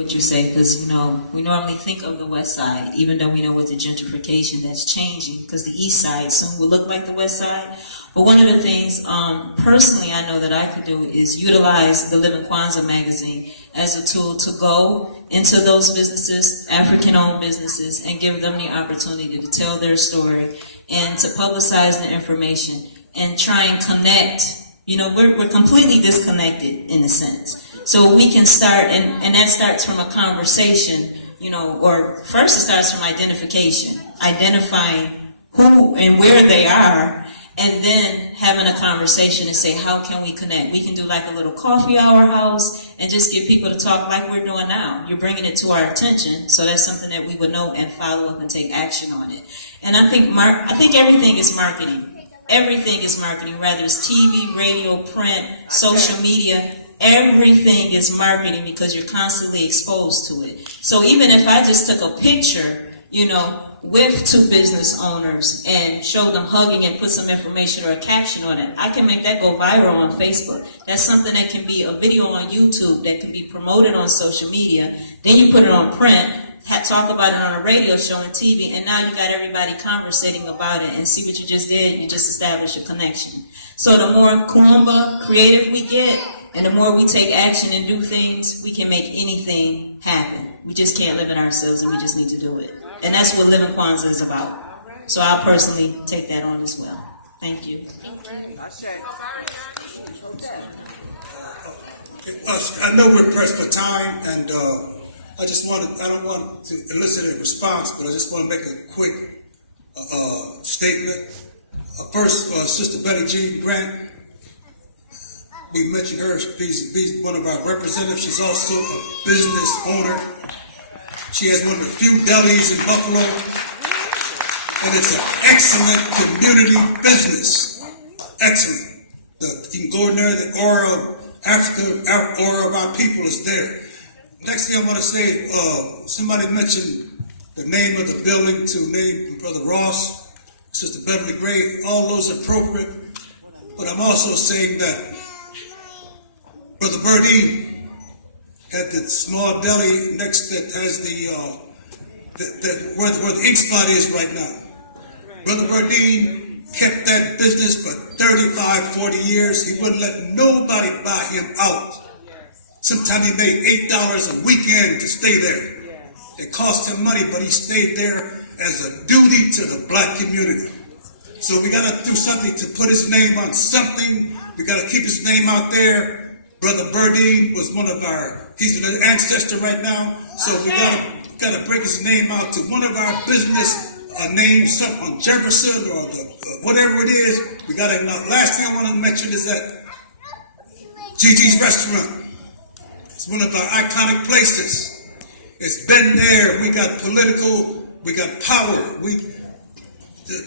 What you say, because we normally think of the West Side, even though we know with the gentrification that's changing, because the East Side soon will look like the West Side. But one of the things personally I know that I could do is utilize the BuffaloKwanzaa magazine as a tool to go into those businesses, African-owned businesses, and give them the opportunity to tell their story and to publicize the information and try and connect. We're completely disconnected in a sense. So we can start, and that starts from a conversation, or first it starts from identification, identifying who and where they are, and then having a conversation and say, how can we connect? We can do like a little coffee hour house and just get people to talk like we're doing now. You're bringing it to our attention, so that's something that we would know and follow up and take action on it. And I think everything is marketing. Everything is marketing, whether it's TV, radio, print, social media. Everything is marketing because you're constantly exposed to it. So even if I just took a picture, with two business owners and showed them hugging and put some information or a caption on it, I can make that go viral on Facebook. That's something that can be a video on YouTube that can be promoted on social media. Then you put it on print, talk about it on a radio show and TV, and now you got everybody conversating about it. And see what you just did? You just established a connection. So the more Kwamba creative we get, and the more we take action and do things, we can make anything happen. We just can't live in ourselves, and we just need to do it. And that's what Living Kwanzaa is about. So I personally take that on as well. Thank you. I know we're pressed for time, and I don't want to elicit a response, but I just want to make a quick statement. First, Sister Betty Jean Grant, we mentioned her. She's one of our representatives. She's also a business owner. She has one of the few delis in Buffalo, and it's an excellent community business. Excellent. You can go in there, the aura of Africa, aura of our people is there. Next thing I want to say, somebody mentioned the name of the building to name Brother Ross, Sister Beverly Gray. All those are appropriate, but I'm also saying that Brother Burdine had the small deli next that has where the ink spot is right now. Brother Burdine kept that business for 35, 40 years. He wouldn't let nobody buy him out. Sometimes he made $8 a weekend to stay there. It cost him money, but he stayed there as a duty to the black community. So we got to do something to put his name on something. We got to keep his name out there. Brother Burdine was he's an ancestor right now, so we got to break his name out to one of our business names, something on Jefferson or whatever it is. We got to. Last thing I want to mention is that Gigi's Restaurant. It's one of our iconic places. It's been there. We got political. We got power.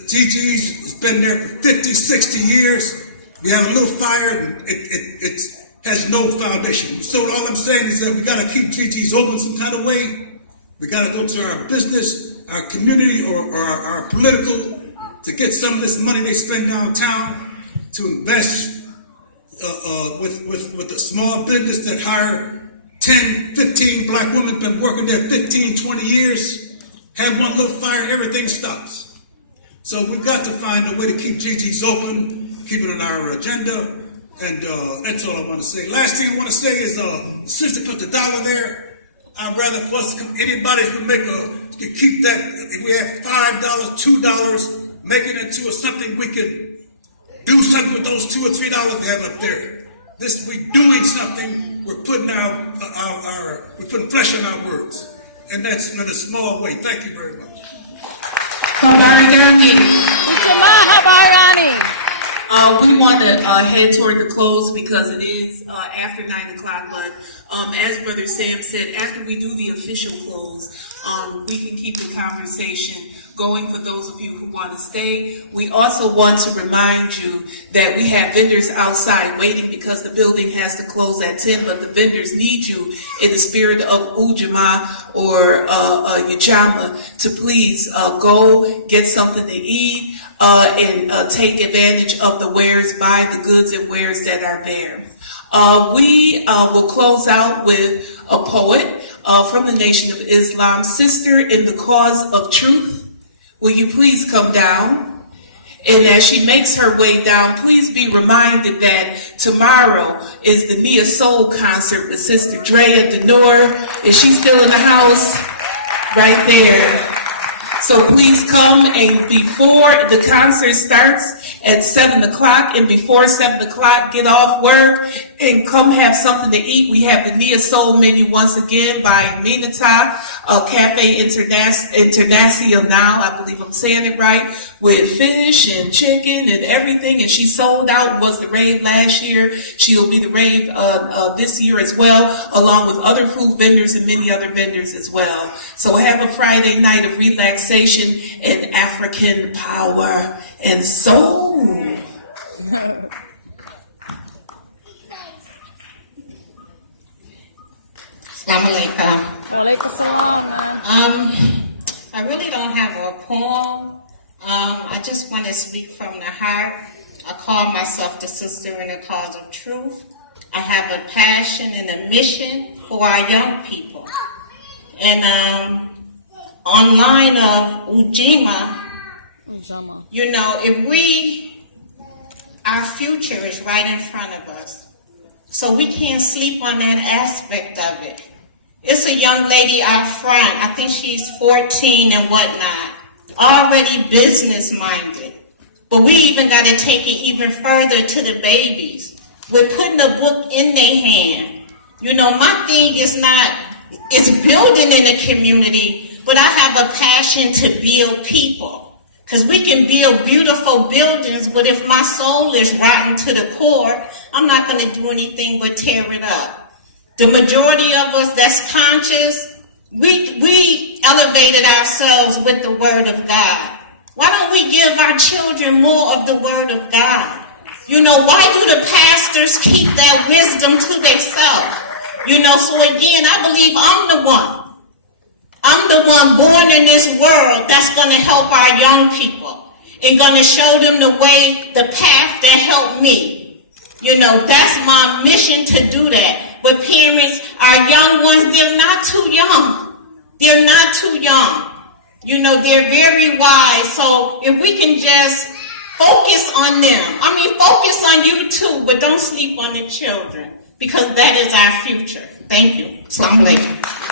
Gigi's has been there for 50, 60 years. We have a little fire. It has no foundation. So all I'm saying is that we got to keep Gigi's open some kind of way. We got to go to our business, our community, or our political to get some of this money they spend downtown to invest with a small business that hire 10, 15 black women, been working there 15, 20 years. Have one little fire, everything stops. So we've got to find a way to keep Gigi's open, keep it on our agenda. And that's all I want to say. Last thing I want to say is, Sister put the dollar there. I'd rather for us, anybody who can keep that. If we have $5, $2, make it into something we can do something with those $2 or $3 we have up there. We're doing something. We're putting we're putting flesh on our words, and that's in a small way. Thank you very much. We want to head toward the close because it is after 9 o'clock, but as Brother Sam said, after we do the official close, we can keep the conversation going for those of you who want to stay. We also want to remind you that we have vendors outside waiting because the building has to close at 10, but the vendors need you in the spirit of Ujamaa or Ujamaa to please go get something to eat and take advantage of the wares, buy the goods and wares that are there. We will close out with a poet. from the Nation of Islam. Sister in the cause of truth, will you please come down? And as she makes her way down, please be reminded that tomorrow is the Nia Soul concert with Sister Drea Denor. Is she still in the house? Right there. So please come, and before the concert starts at 7 o'clock, and before 7 o'clock, get off work and come have something to eat. We have the Nia Soul menu once again by Minata, Cafe Internacional, I believe I'm saying it right, with fish and chicken and everything, and she sold out, was the rave last year. She'll be the rave this year as well, along with other food vendors and many other vendors as well. So have a Friday night of relaxation and African power and soul. Assalamu alaikum. I really don't have a poem. I just want to speak from the heart. I call myself the sister in the cause of truth. I have a passion and a mission for our young people. And on line of Ujamaa, you know, our future is right in front of us. So we can't sleep on that aspect of it. It's a young lady out front, I think she's 14 and whatnot, already business-minded. But we even got to take it even further to the babies. We're putting a book in their hand. You know, my thing is it's building in the community, but I have a passion to build people. Because we can build beautiful buildings, but if my soul is rotten to the core, I'm not going to do anything but tear it up. The majority of us that's conscious, we elevated ourselves with the Word of God. Why don't we give our children more of the Word of God? You know, why do the pastors keep that wisdom to themselves? You know, so again, I believe I'm the one. I'm the one born in this world that's going to help our young people and going to show them the way, the path that helped me. You know, that's my mission to do that. But parents, our young ones, they're not too young. They're not too young. You know, they're very wise. So if we can just focus on them. I mean, focus on you too, but don't sleep on the children because that is our future. Thank you. Assalamu alaikum.